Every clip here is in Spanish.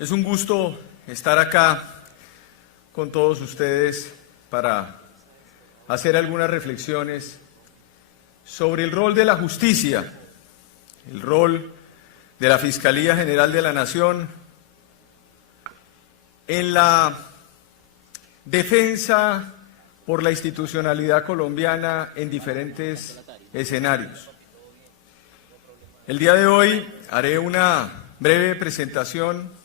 Es un gusto estar acá con todos ustedes para hacer algunas reflexiones sobre el rol de la justicia, el rol de la Fiscalía General de la Nación en la defensa por la institucionalidad colombiana en diferentes escenarios. El día de hoy haré una breve presentación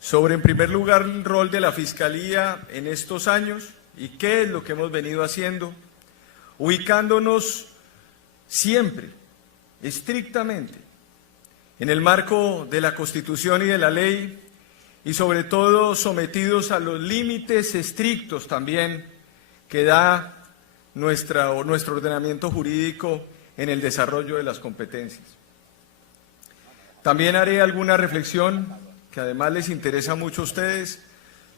sobre, en primer lugar, el rol de la Fiscalía en estos años y qué es lo que hemos venido haciendo, ubicándonos siempre, estrictamente, en el marco de la Constitución y de la ley y sobre todo sometidos a los límites estrictos también que da nuestro ordenamiento jurídico en el desarrollo de las competencias. También haré alguna reflexión que además les interesa mucho a ustedes,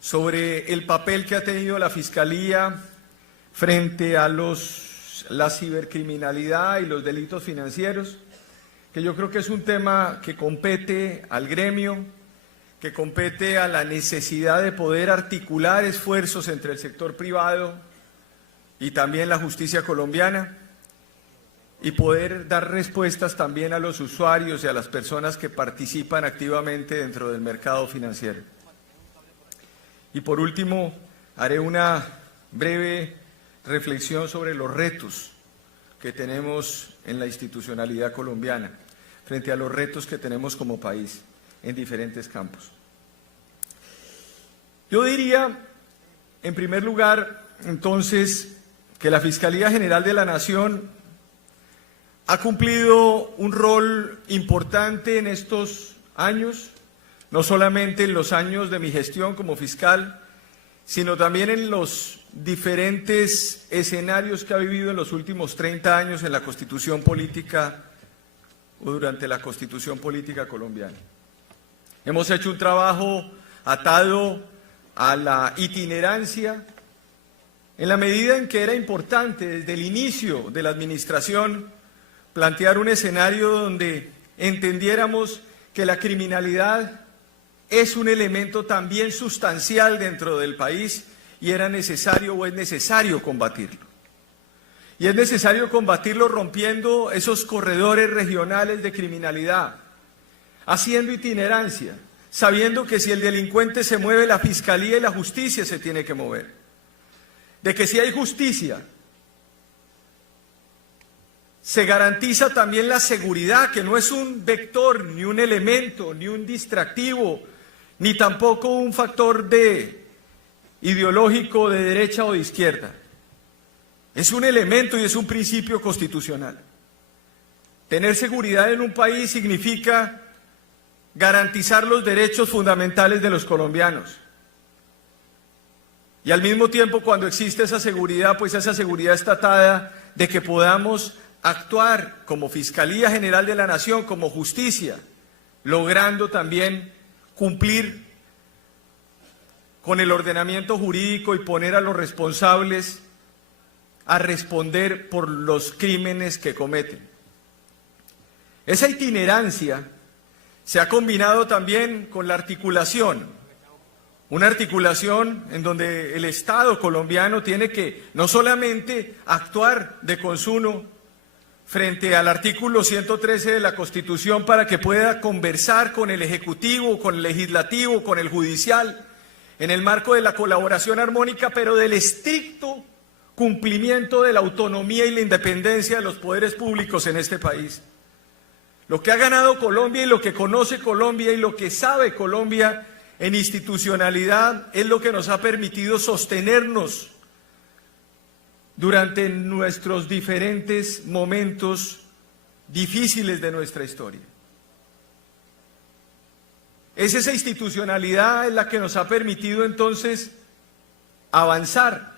sobre el papel que ha tenido la Fiscalía frente a la cibercriminalidad y los delitos financieros, que yo creo que es un tema que compete al gremio, que compete a la necesidad de poder articular esfuerzos entre el sector privado y también la justicia colombiana, y poder dar respuestas también a los usuarios y a las personas que participan activamente dentro del mercado financiero. Y por último, haré una breve reflexión sobre los retos que tenemos en la institucionalidad colombiana, frente a los retos que tenemos como país en diferentes campos. Yo diría, en primer lugar, entonces, que la Fiscalía General de la Nación ha cumplido un rol importante en estos años, no solamente en los años de mi gestión como fiscal, sino también en los diferentes escenarios que ha vivido en los últimos 30 años en la Constitución política o durante la Constitución política colombiana. Hemos hecho un trabajo atado a la itinerancia, en la medida en que era importante desde el inicio de la administración plantear un escenario donde entendiéramos que la criminalidad es un elemento también sustancial dentro del país y era necesario o es necesario combatirlo. Y es necesario combatirlo rompiendo esos corredores regionales de criminalidad, haciendo itinerancia, sabiendo que si el delincuente se mueve, la Fiscalía y la justicia se tiene que mover. De que si hay justicia, se garantiza también la seguridad, que no es un vector, ni un elemento, ni un distractivo, ni tampoco un factor ideológico de derecha o de izquierda. Es un elemento y es un principio constitucional. Tener seguridad en un país significa garantizar los derechos fundamentales de los colombianos. Y al mismo tiempo, cuando existe esa seguridad, pues esa seguridad está atada de que podamos actuar como Fiscalía General de la Nación, como justicia, logrando también cumplir con el ordenamiento jurídico y poner a los responsables a responder por los crímenes que cometen. Esa itinerancia se ha combinado también con la articulación, una articulación en donde el Estado colombiano tiene que no solamente actuar de consumo frente al artículo 113 de la Constitución para que pueda conversar con el Ejecutivo, con el Legislativo, con el Judicial, en el marco de la colaboración armónica, pero del estricto cumplimiento de la autonomía y la independencia de los poderes públicos en este país. Lo que ha ganado Colombia y lo que conoce Colombia y lo que sabe Colombia en institucionalidad es lo que nos ha permitido sostenernos durante nuestros diferentes momentos difíciles de nuestra historia. Es esa institucionalidad la que nos ha permitido entonces avanzar.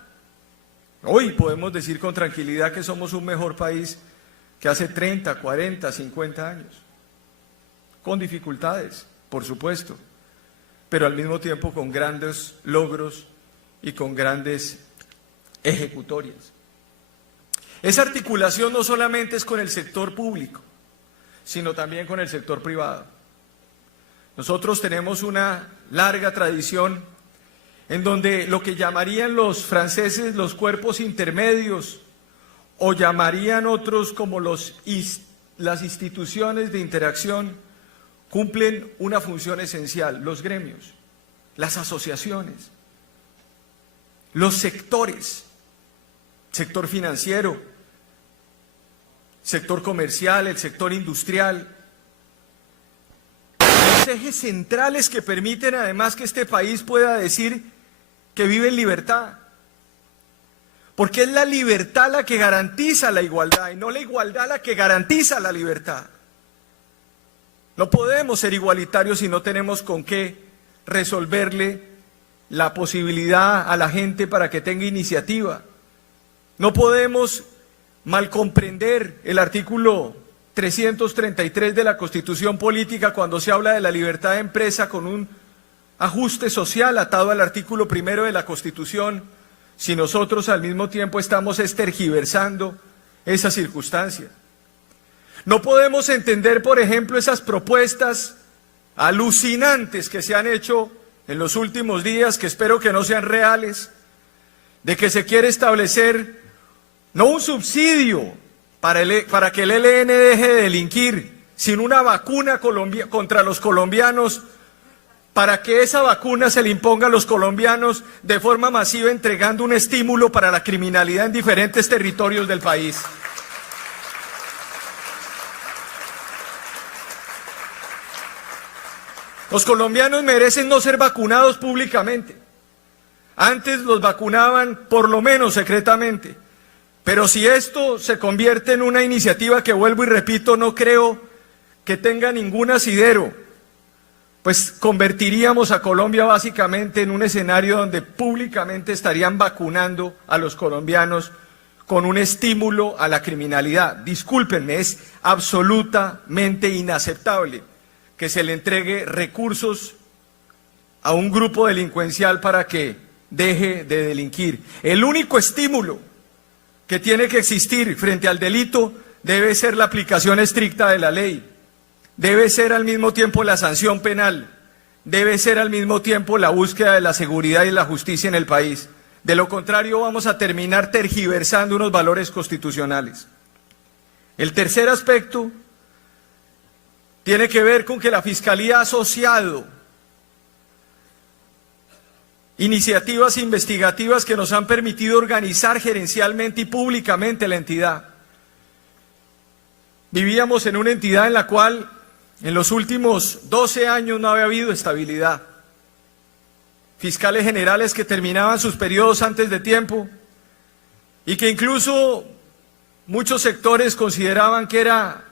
Hoy podemos decir con tranquilidad que somos un mejor país que hace 30, 40, 50 años. Con dificultades, por supuesto, pero al mismo tiempo con grandes logros y con grandes ejecutorias. Esa articulación no solamente es con el sector público, sino también con el sector privado. Nosotros tenemos una larga tradición en donde lo que llamarían los franceses los cuerpos intermedios, o llamarían otros como las instituciones de interacción, cumplen una función esencial: los gremios, las asociaciones, los sectores, sector financiero, sector comercial, el sector industrial, los ejes centrales que permiten además que este país pueda decir que vive en libertad, porque es la libertad la que garantiza la igualdad y no la igualdad la que garantiza la libertad. No podemos ser igualitarios si no tenemos con qué resolverle la posibilidad a la gente para que tenga iniciativa. No podemos mal comprender el artículo 333 de la Constitución Política cuando se habla de la libertad de empresa con un ajuste social atado al artículo 1 de la Constitución, si nosotros al mismo tiempo estamos tergiversando esa circunstancia. No podemos entender, por ejemplo, esas propuestas alucinantes que se han hecho en los últimos días, que espero que no sean reales, de que se quiere establecer no un subsidio para que el ELN deje de delinquir, sino una vacuna contra los colombianos, para que esa vacuna se le imponga a los colombianos de forma masiva, entregando un estímulo para la criminalidad en diferentes territorios del país. Los colombianos merecen no ser vacunados públicamente. Antes los vacunaban por lo menos secretamente. Pero si esto se convierte en una iniciativa que, vuelvo y repito, no creo que tenga ningún asidero, pues convertiríamos a Colombia básicamente en un escenario donde públicamente estarían vacunando a los colombianos con un estímulo a la criminalidad. Discúlpenme, es absolutamente inaceptable que se le entregue recursos a un grupo delincuencial para que deje de delinquir. El único estímulo que tiene que existir frente al delito debe ser la aplicación estricta de la ley. Debe ser al mismo tiempo la sanción penal, debe ser al mismo tiempo la búsqueda de la seguridad y la justicia en el país. De lo contrario, vamos a terminar tergiversando unos valores constitucionales. El tercer aspecto tiene que ver con que la Fiscalía ha asociado iniciativas investigativas que nos han permitido organizar gerencialmente y públicamente la entidad. Vivíamos en una entidad en la cual en los últimos 12 años no había habido estabilidad. Fiscales generales que terminaban sus periodos antes de tiempo y que incluso muchos sectores consideraban que era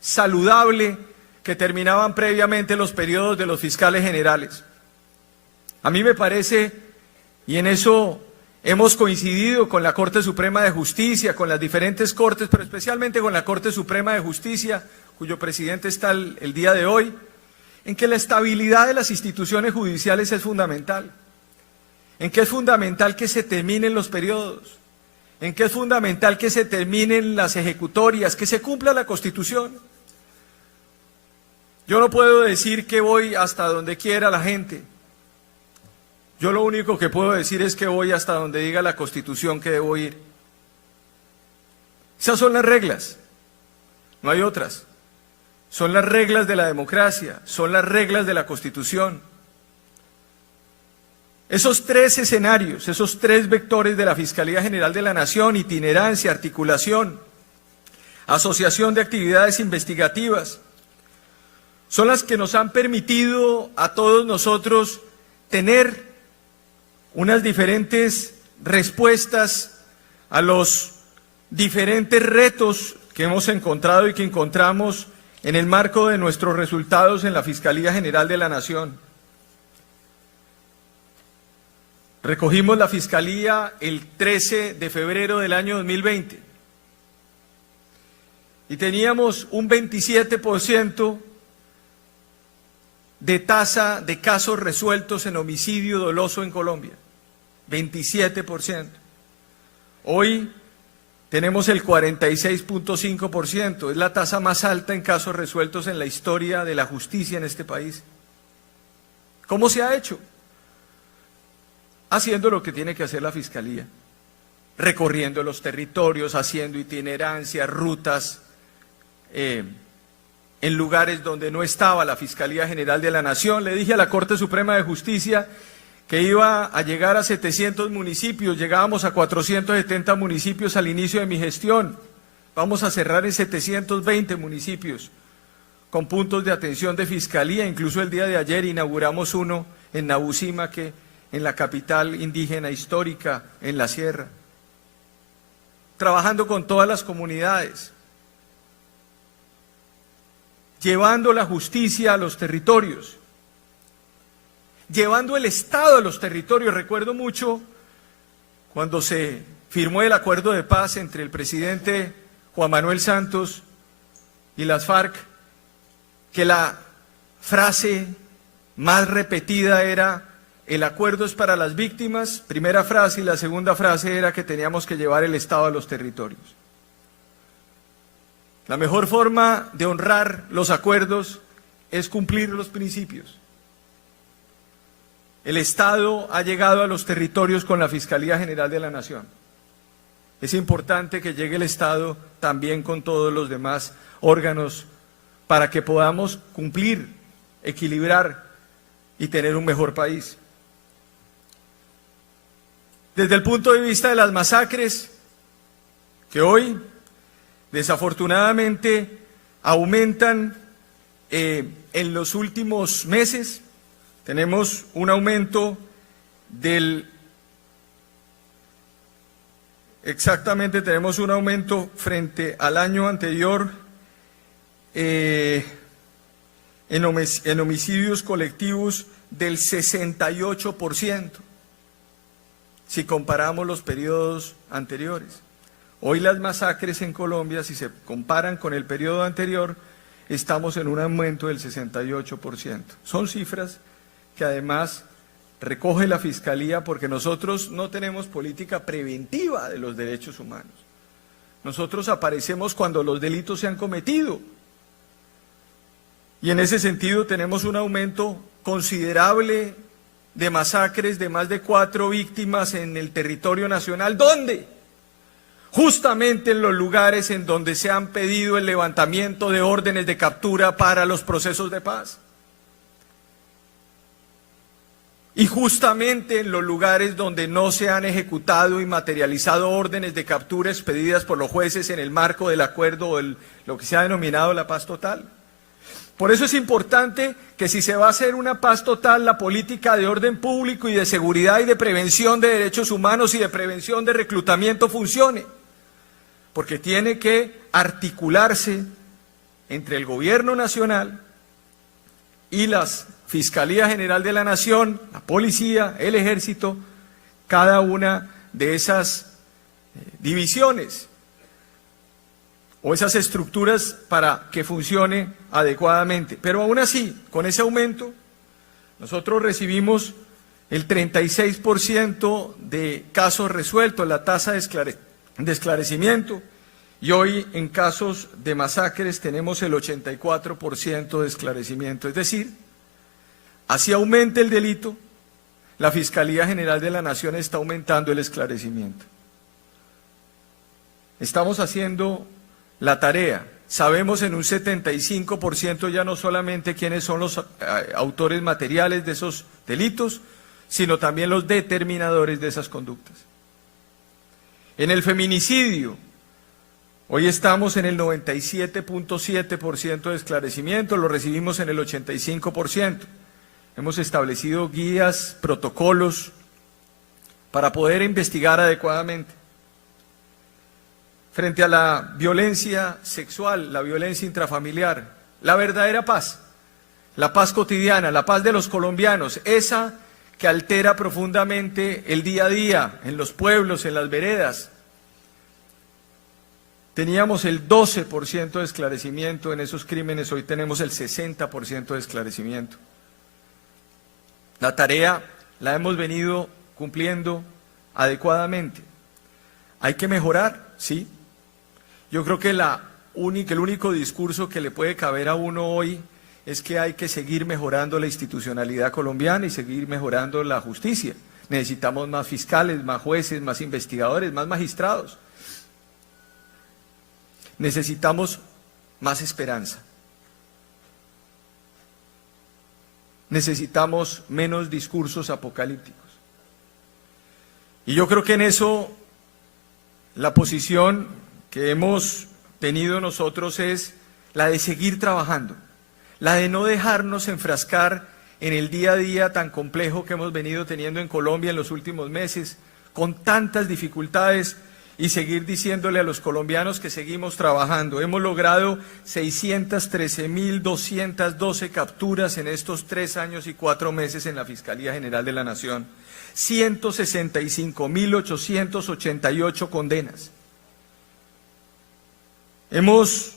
saludable que terminaban previamente los periodos de los fiscales generales. A mí me parece, y en eso hemos coincidido con la Corte Suprema de Justicia, con las diferentes cortes, pero especialmente con la Corte Suprema de Justicia, cuyo presidente está el día de hoy, en que la estabilidad de las instituciones judiciales es fundamental, en que es fundamental que se terminen los periodos, en que es fundamental que se terminen las ejecutorias, que se cumpla la Constitución. Yo no puedo decir que voy hasta donde quiera la gente. Yo lo único que puedo decir es que voy hasta donde diga la Constitución que debo ir. Esas son las reglas, no hay otras. Son las reglas de la democracia, son las reglas de la Constitución. Esos tres escenarios, esos tres vectores de la Fiscalía General de la Nación: itinerancia, articulación, asociación de actividades investigativas, son las que nos han permitido a todos nosotros tener unas diferentes respuestas a los diferentes retos que hemos encontrado y que encontramos en el marco de nuestros resultados en la Fiscalía General de la Nación. Recogimos la Fiscalía el 13 de febrero del año 2020 y teníamos un 27% de tasa de casos resueltos en homicidio doloso en Colombia. 27%. Hoy tenemos el 46.5%, es la tasa más alta en casos resueltos en la historia de la justicia en este país. ¿Cómo se ha hecho? Haciendo lo que tiene que hacer la Fiscalía, recorriendo los territorios, haciendo itinerancias, rutas, en lugares donde no estaba la Fiscalía General de la Nación. Le dije a la Corte Suprema de Justicia que iba a llegar a 700 municipios, llegábamos a 470 municipios al inicio de mi gestión. Vamos a cerrar en 720 municipios con puntos de atención de Fiscalía. Incluso el día de ayer inauguramos uno en Nabucimaque, en la capital indígena histórica, en la sierra. Trabajando con todas las comunidades, llevando la justicia a los territorios, llevando el Estado a los territorios. Recuerdo mucho cuando se firmó el acuerdo de paz entre el presidente Juan Manuel Santos y las FARC, que la frase más repetida era: el acuerdo es para las víctimas, primera frase, y la segunda frase era que teníamos que llevar el Estado a los territorios. La mejor forma de honrar los acuerdos es cumplir los principios. El Estado ha llegado a los territorios con la Fiscalía General de la Nación. Es importante que llegue el Estado también con todos los demás órganos para que podamos cumplir, equilibrar y tener un mejor país. Desde el punto de vista de las masacres, que hoy desafortunadamente aumentan en los últimos meses, tenemos un aumento tenemos un aumento frente al año anterior en homicidios colectivos del 68%, si comparamos los periodos anteriores. Hoy las masacres en Colombia, si se comparan con el periodo anterior, estamos en un aumento del 68%. Son cifras que además recoge la Fiscalía, porque nosotros no tenemos política preventiva de los derechos humanos. Nosotros aparecemos cuando los delitos se han cometido. Y en ese sentido tenemos un aumento considerable de masacres de más de 4 víctimas en el territorio nacional. ¿Dónde? Justamente en los lugares en donde se han pedido el levantamiento de órdenes de captura para los procesos de paz. Y justamente en los lugares donde no se han ejecutado y materializado órdenes de captura expedidas por los jueces en el marco del acuerdo o lo que se ha denominado la paz total. Por eso es importante que si se va a hacer una paz total, la política de orden público y de seguridad y de prevención de derechos humanos y de prevención de reclutamiento funcione. Porque tiene que articularse entre el gobierno nacional y las Fiscalía General de la Nación, la policía, el ejército, cada una de esas divisiones o esas estructuras para que funcione adecuadamente. Pero aún así, con ese aumento, nosotros recibimos el 36% de casos resueltos, la tasa de esclarecimiento, y hoy en casos de masacres tenemos el 84% de esclarecimiento. Es decir, así aumente el delito, la Fiscalía General de la Nación está aumentando el esclarecimiento. Estamos haciendo la tarea. Sabemos en un 75% ya no solamente quiénes son los autores materiales de esos delitos, sino también los determinadores de esas conductas. En el feminicidio, hoy estamos en el 97.7% de esclarecimiento, lo recibimos en el 85%. Hemos establecido guías, protocolos para poder investigar adecuadamente. Frente a la violencia sexual, la violencia intrafamiliar, la verdadera paz, la paz cotidiana, la paz de los colombianos, esa que altera profundamente el día a día en los pueblos, en las veredas. Teníamos el 12% de esclarecimiento en esos crímenes, hoy tenemos el 60% de esclarecimiento. La tarea la hemos venido cumpliendo adecuadamente. ¿Hay que mejorar? Sí. Yo creo que el único discurso que le puede caber a uno hoy es que hay que seguir mejorando la institucionalidad colombiana y seguir mejorando la justicia. Necesitamos más fiscales, más jueces, más investigadores, más magistrados. Necesitamos más esperanza. Necesitamos menos discursos apocalípticos. Y yo creo que en eso la posición que hemos tenido nosotros es la de seguir trabajando, la de no dejarnos enfrascar en el día a día tan complejo que hemos venido teniendo en Colombia en los últimos meses, con tantas dificultades, y seguir diciéndole a los colombianos que seguimos trabajando. Hemos logrado 613.212 capturas en estos 3 años y 4 meses en la Fiscalía General de la Nación, 165.888 condenas. Hemos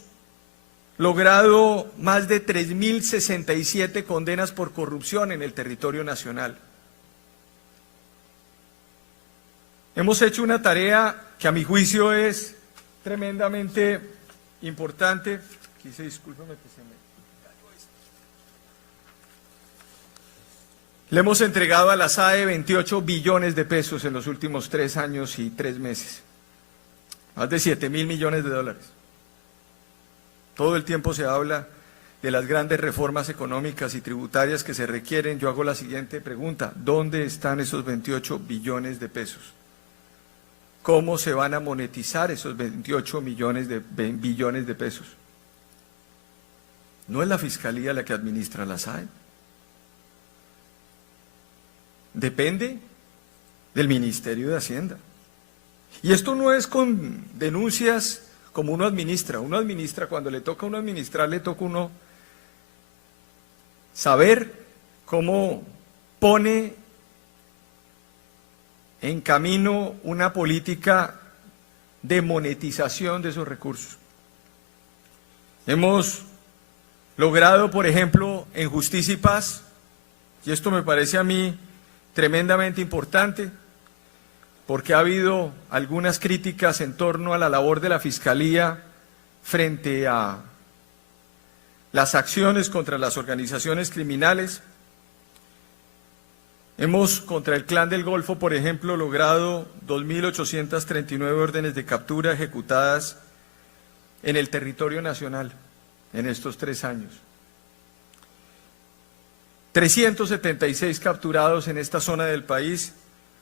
logrado más de 3.067 condenas por corrupción en el territorio nacional. Hemos hecho una tarea que a mi juicio es tremendamente importante. Discúlpame que se me cayó esto. Le hemos entregado a la SAE 28 billones de pesos en los últimos 3 años y 3 meses. Más de 7.000 millones de dólares. Todo el tiempo se habla de las grandes reformas económicas y tributarias que se requieren. Yo hago la siguiente pregunta: ¿dónde están esos 28 billones de pesos? ¿Cómo se van a monetizar esos 28 billones de pesos? No es la Fiscalía la que administra la SAE. Depende del Ministerio de Hacienda. Y esto no es con denuncias como uno administra. Uno administra, cuando le toca a uno administrar, le toca a uno saber cómo pone en camino una política de monetización de esos recursos. Hemos logrado, por ejemplo, en Justicia y Paz, y esto me parece a mí tremendamente importante, porque ha habido algunas críticas en torno a la labor de la Fiscalía frente a las acciones contra las organizaciones criminales. Hemos, contra el Clan del Golfo, por ejemplo, logrado 2.839 órdenes de captura ejecutadas en el territorio nacional en estos 3 años. 376 capturados en esta zona del país,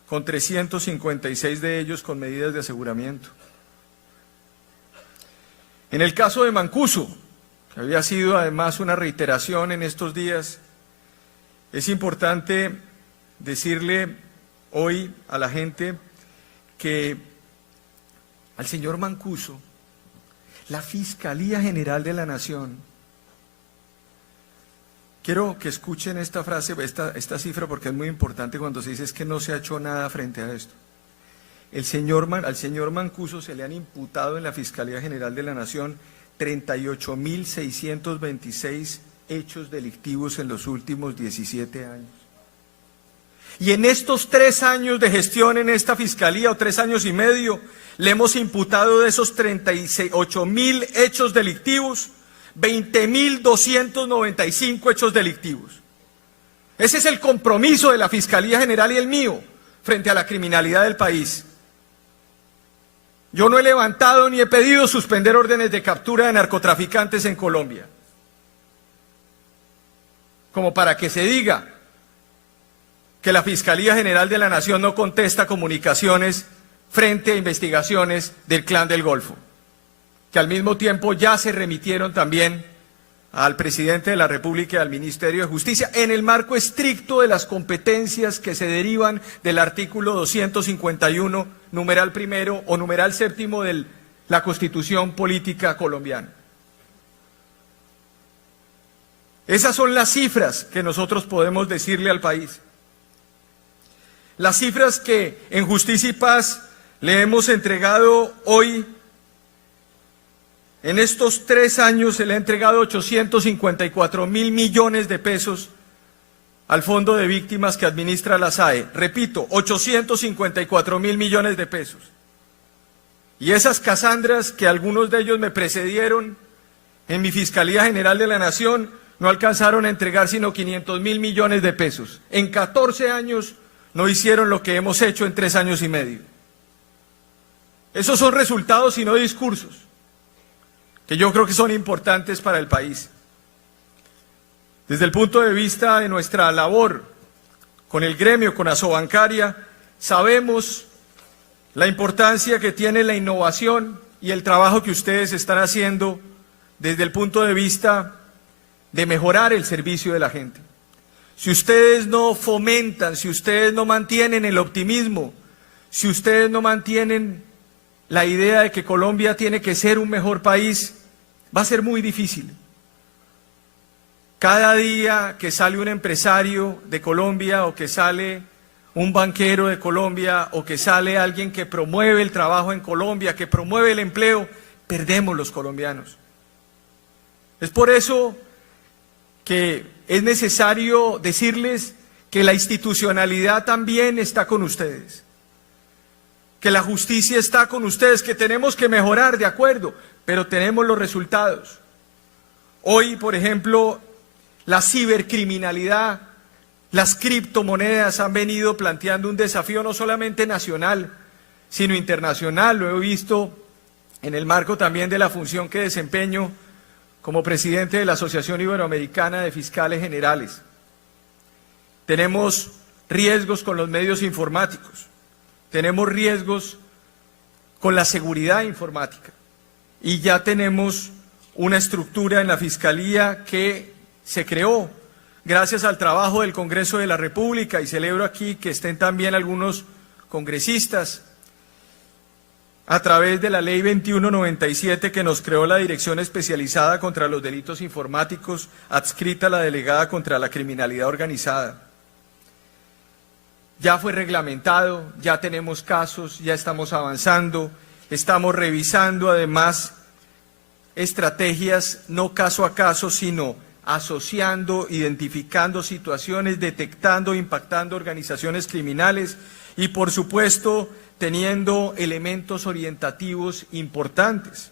con 356 de ellos con medidas de aseguramiento. En el caso de Mancuso, que había sido además una reiteración en estos días, es importante decirle hoy a la gente que al señor Mancuso, la Fiscalía General de la Nación, quiero que escuchen esta frase, esta cifra, porque es muy importante cuando se dice es que no se ha hecho nada frente a esto. Al señor Mancuso se le han imputado en la Fiscalía General de la Nación 38.626 hechos delictivos en los últimos 17 años. Y en estos 3 años de gestión en esta Fiscalía, o 3 años y medio, le hemos imputado de esos 38.000 hechos delictivos, 20.295 hechos delictivos. Ese es el compromiso de la Fiscalía General y el mío frente a la criminalidad del país. Yo no he levantado ni he pedido suspender órdenes de captura de narcotraficantes en Colombia, como para que se diga que la Fiscalía General de la Nación no contesta comunicaciones frente a investigaciones del Clan del Golfo, que al mismo tiempo ya se remitieron también al presidente de la República y al Ministerio de Justicia, en el marco estricto de las competencias que se derivan del artículo 251, numeral primero o numeral séptimo de la Constitución Política Colombiana. Esas son las cifras que nosotros podemos decirle al país. Las cifras que en Justicia y Paz le hemos entregado hoy. En estos 3 años se le ha entregado 854.000 millones de pesos al Fondo de Víctimas que administra la SAE. Repito, 854.000 millones de pesos. Y esas casandras que algunos de ellos me precedieron en mi Fiscalía General de la Nación no alcanzaron a entregar sino 500.000 millones de pesos. En 14 años no hicieron lo que hemos hecho en 3 años y medio. Esos son resultados y no discursos, que yo creo que son importantes para el país. Desde el punto de vista de nuestra labor con el gremio, con Asobancaria, sabemos la importancia que tiene la innovación y el trabajo que ustedes están haciendo desde el punto de vista de mejorar el servicio de la gente. Si ustedes no fomentan, si ustedes no mantienen el optimismo, si ustedes no mantienen la idea de que Colombia tiene que ser un mejor país, va a ser muy difícil. Cada día que sale un empresario de Colombia o que sale un banquero de Colombia o que sale alguien que promueve el trabajo en Colombia, que promueve el empleo, perdemos los colombianos. Es por eso que es necesario decirles que la institucionalidad también está con ustedes, que la justicia está con ustedes, que tenemos que mejorar, de acuerdo, pero tenemos los resultados. Hoy, por ejemplo, la cibercriminalidad, las criptomonedas han venido planteando un desafío no solamente nacional, sino internacional. Lo he visto en el marco también de la función que desempeño como presidente de la Asociación Iberoamericana de Fiscales Generales. Tenemos riesgos con los medios informáticos, tenemos riesgos con la seguridad informática y ya tenemos una estructura en la Fiscalía que se creó gracias al trabajo del Congreso de la República, y celebro aquí que estén también algunos congresistas, a través de la Ley 2197 que nos creó la Dirección Especializada contra los Delitos Informáticos, adscrita a la Delegada contra la Criminalidad Organizada. Ya fue reglamentado, ya tenemos casos, ya estamos avanzando, estamos revisando además estrategias no caso a caso, sino asociando, identificando situaciones, detectando, impactando organizaciones criminales y, por supuesto, teniendo elementos orientativos importantes.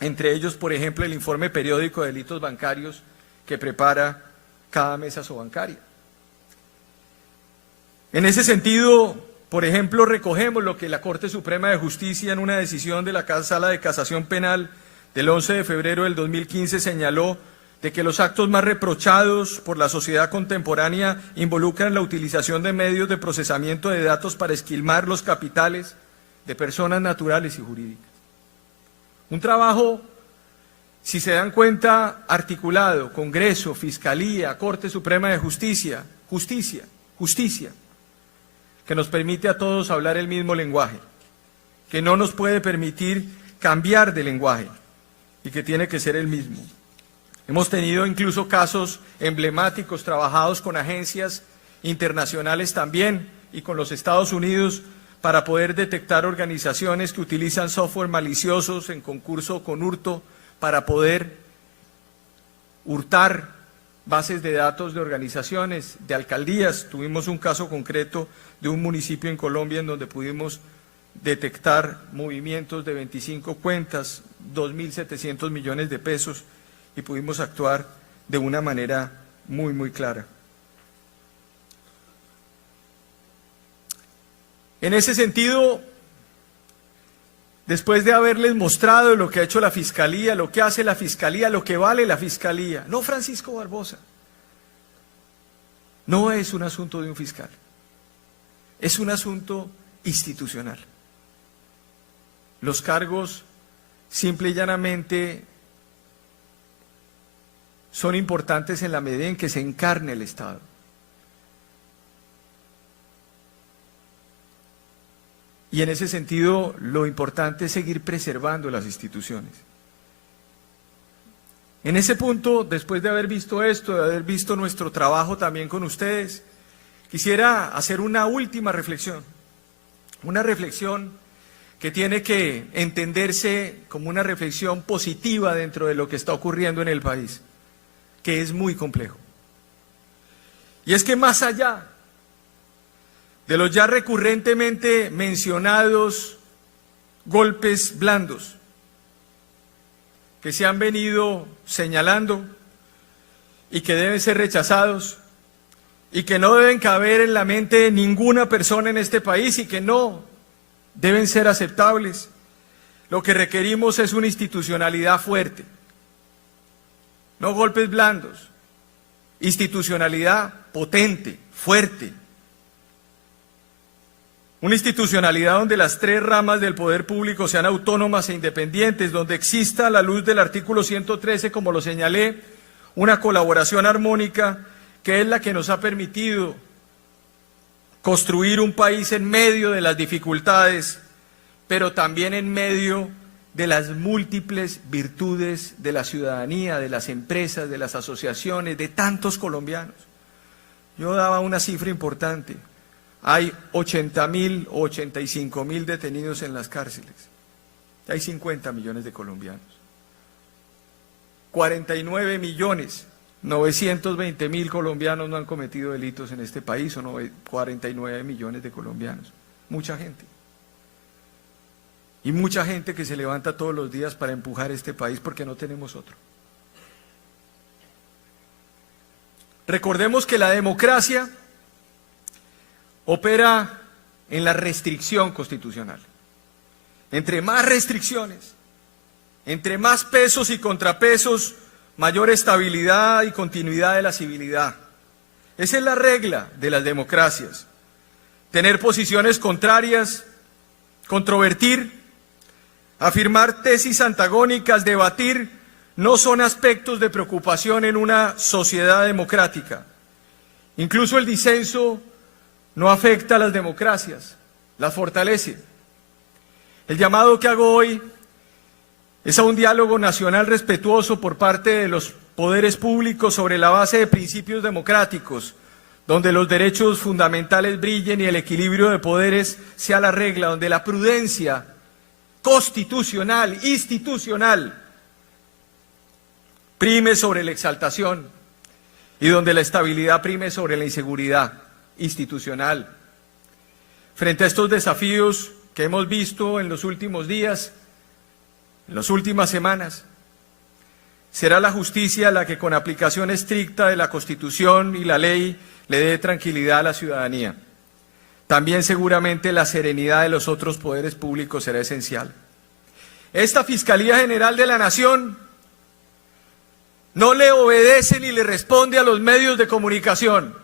Entre ellos, por ejemplo, el informe periódico de delitos bancarios que prepara cada mes Asobancaria. En ese sentido, por ejemplo, recogemos lo que la Corte Suprema de Justicia en una decisión de la Sala de Casación Penal del 11 de febrero del 2015 señaló de que los actos más reprochados por la sociedad contemporánea involucran la utilización de medios de procesamiento de datos para esquilmar los capitales de personas naturales y jurídicas. Un trabajo, si se dan cuenta, articulado, Congreso, Fiscalía, Corte Suprema de Justicia, justicia, que nos permite a todos hablar el mismo lenguaje, que no nos puede permitir cambiar de lenguaje y que tiene que ser el mismo. Hemos tenido incluso casos emblemáticos trabajados con agencias internacionales también y con los Estados Unidos para poder detectar organizaciones que utilizan software maliciosos en concurso con hurto para poder hurtar bases de datos de organizaciones, de alcaldías. Tuvimos un caso concreto de un municipio en Colombia en donde pudimos detectar movimientos de 25 cuentas, 2.700 millones de pesos, y pudimos actuar de una manera muy clara. En ese sentido, después de haberles mostrado lo que ha hecho la Fiscalía, lo que hace la Fiscalía, lo que vale la Fiscalía, no Francisco Barbosa, no es un asunto de un fiscal, es un asunto institucional. Los cargos simple y llanamente son importantes en la medida en que se encarne el Estado. Y en ese sentido, lo importante es seguir preservando las instituciones. En ese punto, después de haber visto esto, de haber visto nuestro trabajo también con ustedes, quisiera hacer una última reflexión. Una reflexión que tiene que entenderse como una reflexión positiva dentro de lo que está ocurriendo en el país, que es muy complejo. Y es que más allá de los ya recurrentemente mencionados golpes blandos que se han venido señalando, y que deben ser rechazados y que no deben caber en la mente de ninguna persona en este país y que no deben ser aceptables. Lo que requerimos es una institucionalidad fuerte, no golpes blandos, institucionalidad potente, fuerte. Una institucionalidad donde las tres ramas del poder público sean autónomas e independientes, donde exista a la luz del artículo 113, como lo señalé, una colaboración armónica que es la que nos ha permitido construir un país en medio de las dificultades, pero también en medio de las múltiples virtudes de la ciudadanía, de las empresas, de las asociaciones, de tantos colombianos. Yo daba una cifra importante. Hay 80.000 o 85.000 detenidos en las cárceles. Hay 50 millones de colombianos. 49.920.000 colombianos no han cometido delitos en este país, o 49 millones de colombianos. Mucha gente. Y mucha gente que se levanta todos los días para empujar este país porque no tenemos otro. Recordemos que la democracia opera en la restricción constitucional. Entre más restricciones, entre más pesos y contrapesos, mayor estabilidad y continuidad de la civilidad. Esa es la regla de las democracias. Tener posiciones contrarias, controvertir, afirmar tesis antagónicas, debatir, no son aspectos de preocupación en una sociedad democrática. Incluso el disenso no afecta a las democracias, las fortalece. El llamado que hago hoy es a un diálogo nacional respetuoso por parte de los poderes públicos sobre la base de principios democráticos, donde los derechos fundamentales brillen y el equilibrio de poderes sea la regla, donde la prudencia constitucional, institucional, prime sobre la exaltación y donde la estabilidad prime sobre la inseguridad institucional. Frente a estos desafíos que hemos visto en los últimos días, en las últimas semanas, será la justicia la que con aplicación estricta de la Constitución y la ley le dé tranquilidad a la ciudadanía. También seguramente la serenidad de los otros poderes públicos será esencial. Esta Fiscalía General de la Nación no le obedece ni le responde a los medios de comunicación,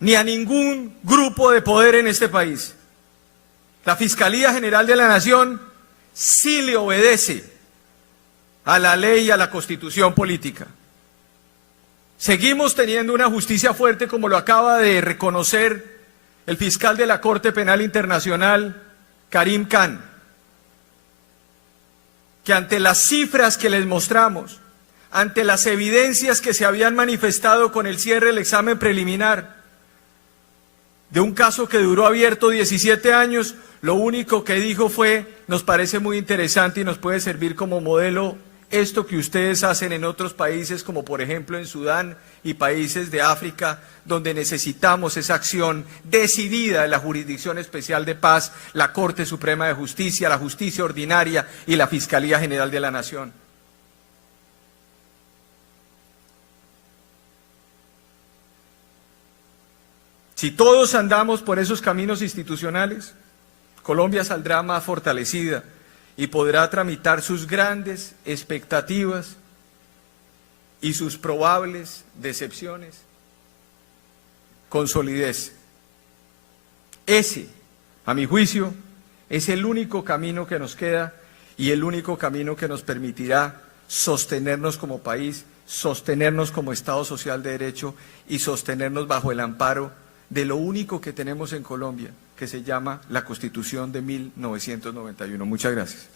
ni a ningún grupo de poder en este país. La Fiscalía General de la Nación sí le obedece a la ley y a la Constitución política. Seguimos teniendo una justicia fuerte, como lo acaba de reconocer el fiscal de la Corte Penal Internacional, Karim Khan, que ante las cifras que les mostramos, ante las evidencias que se habían manifestado con el cierre del examen preliminar, de un caso que duró abierto 17 años, lo único que dijo fue: nos parece muy interesante y nos puede servir como modelo esto que ustedes hacen en otros países, como por ejemplo en Sudán y países de África, donde necesitamos esa acción decidida de la Jurisdicción Especial de Paz, la Corte Suprema de Justicia, la Justicia Ordinaria y la Fiscalía General de la Nación. Si todos andamos por esos caminos institucionales, Colombia saldrá más fortalecida y podrá tramitar sus grandes expectativas y sus probables decepciones con solidez. Ese, a mi juicio, es el único camino que nos queda y el único camino que nos permitirá sostenernos como país, sostenernos como Estado social de derecho y sostenernos bajo el amparo de lo único que tenemos en Colombia, que se llama la Constitución de 1991. Muchas gracias.